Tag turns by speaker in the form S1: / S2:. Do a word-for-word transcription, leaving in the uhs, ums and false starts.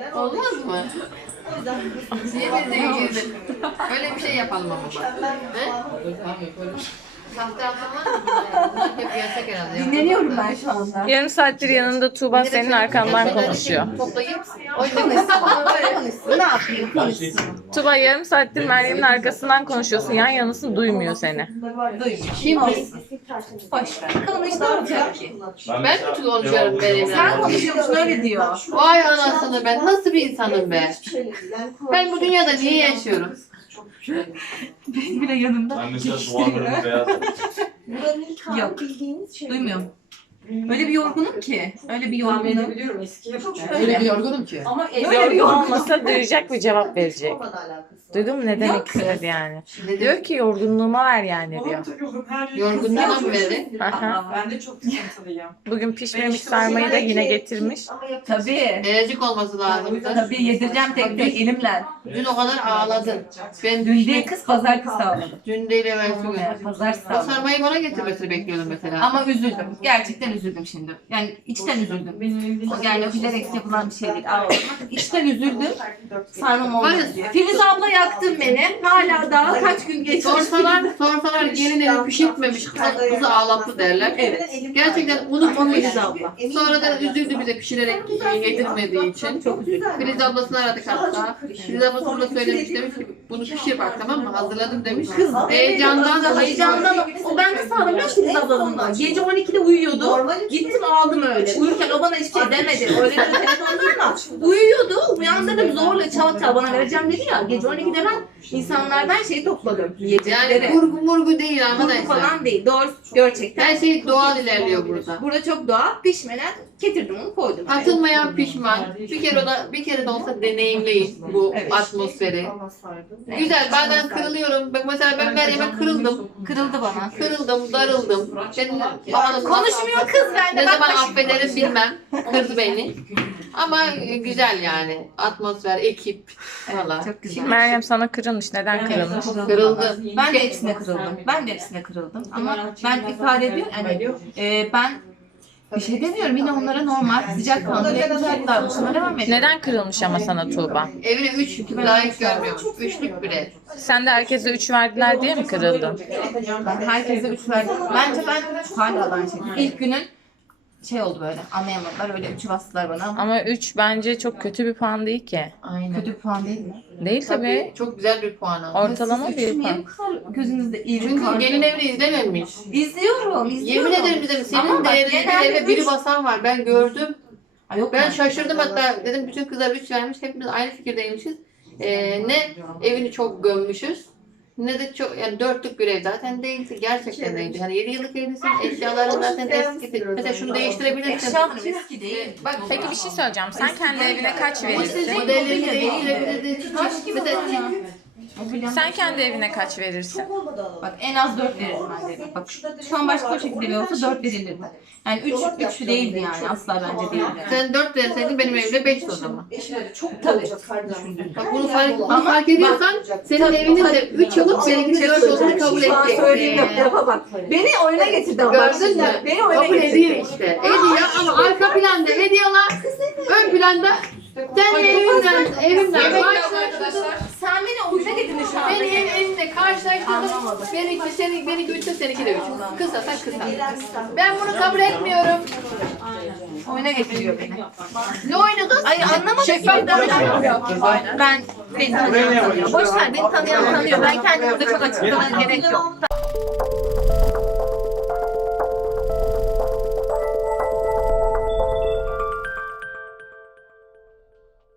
S1: Olmaz mı? Niye bize girdi? Öyle bir şey yapalım ama. He? Sahte atımlar mı bunlar? Bunlar hep gerçek herhalde.
S2: Dinleniyorum ben şu anda.
S3: Yarım saattir yanında Tuğba senin arkandan konuşuyor.
S1: Toplayıp
S2: Ne yapayım? Konuşsun.
S3: Tuğba yarım saattir Meryem'in arkasından konuşuyorsun. Yan yanısı duymuyor seni.
S1: kim?
S2: Boş ver. Bakalım işte ne olacak ki?
S1: Ben mi konuşuyorum benimle?
S2: Sen konuşuyormuşsun öyle diyor.
S1: Vay anasını ben nasıl bir insanım be? Ben bu dünyada niye yaşıyorum?
S2: Benim bile yanımda.
S4: Ben mesela duvarlarını beyaz
S2: Yok. Duymuyorum. Öyle bir yorgunum ki. Öyle bir yorgunum.
S5: Biliyorum eski
S1: Öyle bir yorgunum ki.
S5: Ama
S2: Öyle bir
S3: Yorgun
S2: yorgunum.
S3: olmasa duyacak bir cevap verecek. Duydun mu ne demek istedi yani? Diyor ki yorgunluğuma ver yani diyor.
S1: Yorgunluğuna mı verin?
S3: Aha.
S5: Ben de çok sıkıntılıyım.
S3: Bugün pişmemiş sarmayı da yine getirmiş.
S2: Tabii.
S1: Enerjik olması lazımdı.
S2: Tabii yedireceğim tek tek elimle.
S1: Dün o kadar ağladın. Ben
S2: Dün değil kız pazar kız sağladım.
S1: Dün değil evvel
S2: Evet,
S1: bugün.
S2: pazar
S1: O
S2: sağladım.
S1: sarmayı bana getirmesini bekliyordum mesela.
S2: Ama üzüldüm. Gerçekten üzüldüm şimdi. Yani içten üzüldüm. O yani bilerek yapılan bir şey değil. Ağlamak. İçten üzüldüm. Sarmam olmadı diye. Filiz abla yaktın beni. Hala daha kaç gün geçmiş.
S1: Sorsalar, sorsalar gelin evi pişirtmemiş, kızı, kızı ağlattı derler.
S2: Evet.
S1: Gerçekten unutmamış.
S2: Filiz abla.
S1: Sonra da üzüldü bize pişirerek getirmediği için. Çok üzüldü. Filiz ablasını aradık hatta. Filiz ablası burada söylemiş demiş ki bunu pişir bak tamam mı? Hazırladım demiş. Kız heyecandan
S2: Heyecandan. O ben kız sağladım ya Filiz ablamla. Gece on ikide uyuyordu. Gittim aldım öyle. Uyurken o bana hiçbir şey demedi. Öyle bir telefon tutma. Uyuyordu. Uyandırdım zorla çal çal bana vereceğim dedi ya. Gece on ikide ben insanlardan şey topladım.
S1: yani
S2: Yiyecekleri.
S1: vurgu murgu değil
S2: Kurgu
S1: arkadaşlar.
S2: falan değil. Doğru gerçekten.
S1: Her şey doğal ilerliyor burada.
S2: Burada çok doğal. Pişmeden getirdim onu koydum. oraya.
S1: Atılmayan pişman. Bir kere de bir kere de olsa deneyimleyin bu
S2: Evet.
S1: atmosferi. Güzel. Bazen kırılıyorum. Bak mesela ben Meryem'e kırıldım.
S2: Kırıldı bana.
S1: Kırıldım, darıldım. Ben bana
S2: Konuşmuyor kız bende.
S1: ne
S2: Bak
S1: zaman
S2: bak.
S1: affederim bilmem. Kırdı beni. Ama güzel yani. Atmosfer, ekip falan.
S2: Çok güzel.
S3: Meryem sana kırılmış. Neden kırılmış?
S1: Kırıldı.
S2: Ben de hepsine kırıldım. Ben de hepsine kırıldım. Ama ben ifade ediyorum. Yani, e, ben bir şey demiyorum. Yine onlara normal, sıcak kanlı ve güzel davranışıma devam ediyorum.
S3: Neden kırılmış ama sana Tuğba?
S1: Evine üç layık görmüyorum. Üçlük bile.
S3: Sen de herkese üç verdiler diye mi kırıldın?
S2: Ben herkese üç verdim. Bence ben hala da aynı şekilde. İlk günün şey oldu böyle. Anlayamadılar. Öyle üçü bastılar bana. Ama
S3: Ama üç bence çok kötü bir puan değil ki.
S1: Aynen.
S2: kötü bir puan değil mi?
S3: Değil tabii.
S1: Çok güzel bir puan aldı.
S3: Ortalama
S2: Siz
S3: bir
S2: üçü niye
S3: puan.
S2: bu kadar gözünüzde iyi bir
S1: Çünkü
S2: kar-
S1: gelin evini izlememiş.
S2: İzliyorum, izliyorum.
S1: Yemin ederim bize senin
S2: Ama bak,
S1: değerinde bir
S2: genelde
S1: eve biri
S2: üç-
S1: basan var. Ben gördüm.
S2: Ay yok
S1: Ben
S2: mu?
S1: şaşırdım hatta dedim bütün kızlar üç vermiş. Hepimiz aynı fikirdeymişiz. Ee, ne evini çok gömmüşüz. Ne de çok yani dörtlük bir ev zaten değildi. Gerçekten değildi. Hani yedi yıllık evlisin. Eşyaların zaten eski. Mesela şunu değiştirebilirsin.
S2: Eşyalarım eski değil.
S1: Ee, Bak
S3: Peki bir şey söyleyeceğim. Sen kendi evine kaç verirsin?
S1: modellerini değiştirebilirdin.
S2: Taş gibi
S1: Mesela
S3: Sen kendi evine kaç verirsin?
S2: Bak en az dört verirdim ben dedim. Bak şu an başka bir şekilde bir olsa dört verilirdi. Yani üç, üç değildi yani asla bence değildi.
S1: sen dört verseydin benim evimde beş o zaman.
S5: Çok
S2: Tabii.
S1: Bak bunu fark, bunu
S2: Ama
S1: fark ediyorsan senin evinin de üç olup benimkinin dört olduğunu kabul
S2: Şu an söyleyeyim
S1: edeceksin.
S2: lafa bak. Beni oyuna getirdi ama. bak
S1: Gördün mü?
S2: şimdi. Beni oyuna
S1: Kabul
S2: getirdi.
S1: ediyor işte. Ediyor ama arka planda ediyorlar. Ön planda sen evimden, evimden karşılaştırdın.
S2: Sen beni oyuna getirdin şu an.
S1: Beni ev, evimde karşılaştırdın.
S2: Anlamadım.
S1: Benimki, senin, benimki üçte, seninki de üç. Kısasa kısa. Ben bunu kabul etmiyorum.
S2: Oyuna getiriyor beni.
S1: Ne oynadın?
S2: Ay anlamadım.
S1: Şeffaf
S2: ki. Ben beni tanıyan tanıyor. Boş ver beni tanıyan tanıyor. Ben kendimi burada çok açıklamaya gerek yok.